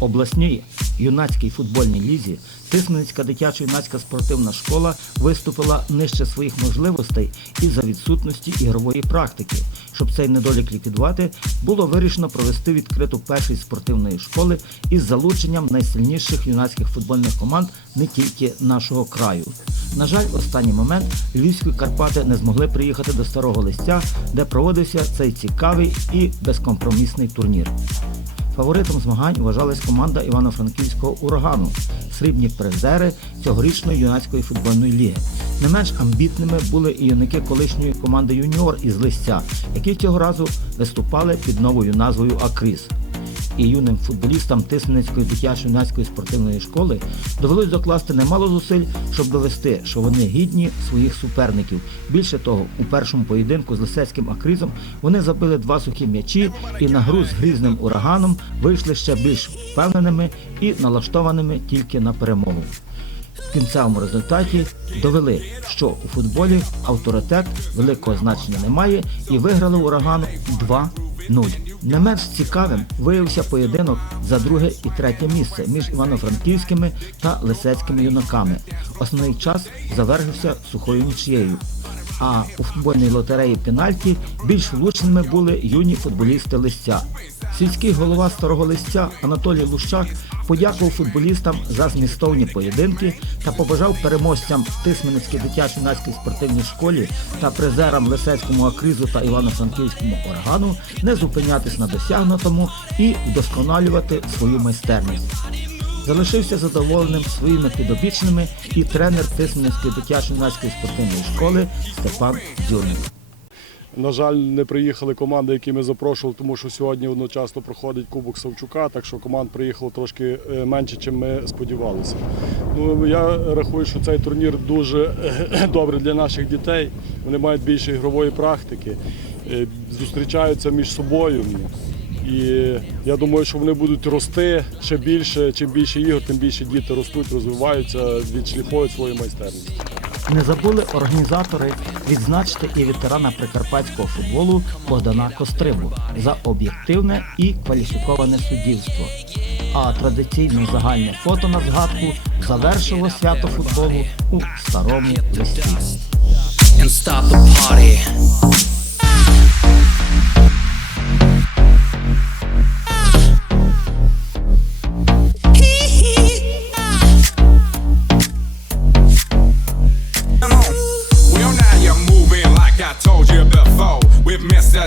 обласній юнацькій футбольній лізі Тисменницька дитячо-юнацька спортивна школа виступила нижче своїх можливостей із-за відсутності ігрової практики. Щоб цей недолік ліквідувати, було вирішено провести відкриту першої спортивної школи із залученням найсильніших юнацьких футбольних команд не тільки нашого краю. На жаль, в останній момент Львівські Карпати не змогли приїхати до старого листя, де проводився цей цікавий і безкомпромісний турнір. Фаворитом змагань вважалась команда Івано-Франківського урагану, срібні призери цьогорічної юнацької футбольної ліги. Не менш амбітними були і юнаки колишньої команди Юніор із листя, які цього разу виступали під новою назвою Акріс і юним футболістам Тисменецької дитячо-юнацької спортивної школи довелось докласти немало зусиль, щоб довести, що вони гідні своїх суперників. Більше того, у першому поєдинку з лисецьким акризом вони забили два сухі м'ячі і на гру з грізним ураганом вийшли ще більш впевненими і налаштованими тільки на перемогу. В кінцевому результаті довели, що у футболі авторитет великого значення немає, і виграли ураган 2 0. Не менш цікавим виявився поєдинок за друге і третє місце між івано-франківськими та лисецькими юнаками. Основний час завершився сухою нічією. А у футбольній лотереї пенальті більш влучними були юні футболісти листя. Сільський голова старого листя Анатолій Лущак подякував футболістам за змістовні поєдинки та побажав переможцям Тисменецькій дитячо-юнацькій спортивній школі та призерам Лисецькому акризу та Івано-Франківському органу не зупинятись на досягнутому і вдосконалювати свою майстерність. Залишився задоволеним своїми підопічними і тренер Тисменецької дитячо-юнацької спортивної школи Степан Дзюрник. На жаль, не приїхали команди, які ми запрошували, тому що сьогодні одночасно проходить Кубок Савчука, так що команд приїхало трошки е, менше, ніж ми сподівалися. Ну, я рахую, що цей турнір дуже е, добрий для наших дітей. Вони мають більше ігрової практики, е, зустрічаються між собою. І я думаю, що вони будуть рости ще більше. Чим більше ігор, тим більше діти ростуть, розвиваються, відшліфують свою майстерність. Не забули організатори відзначити і ветерана прикарпатського футболу Богдана Кострибу за об'єктивне і кваліфіковане суддівство. А традиційне загальне фото на згадку завершило свято футболу у старому листі.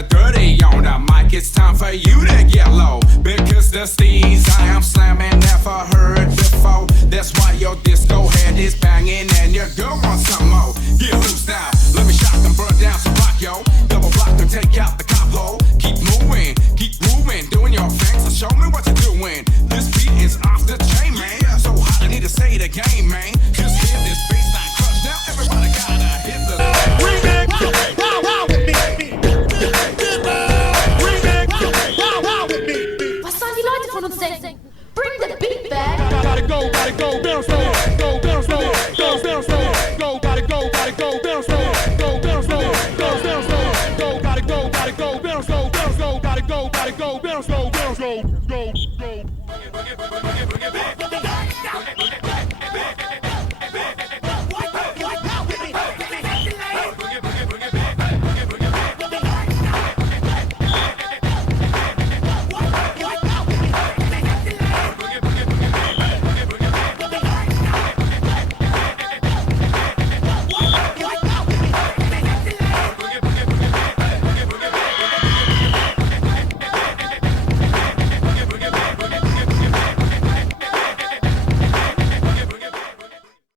to on the mic. It's time for you to get low. Because the steez I am slamming never heard before. That's why your disco head is banging and your girl wants some more. Get loose now. Let me shock them, burn down some rock, yo. Double block to take out the What I'm saying. Bring the beat back. Gotta go, gotta go, bounce on. Go, bounce on. Go, bounce on. Go, gotta go, gotta go, bounce on. Go, bounce on. Go, bounce on. Go, gotta go, gotta go, bounce go, bounce go, gotta go, gotta go, bounce.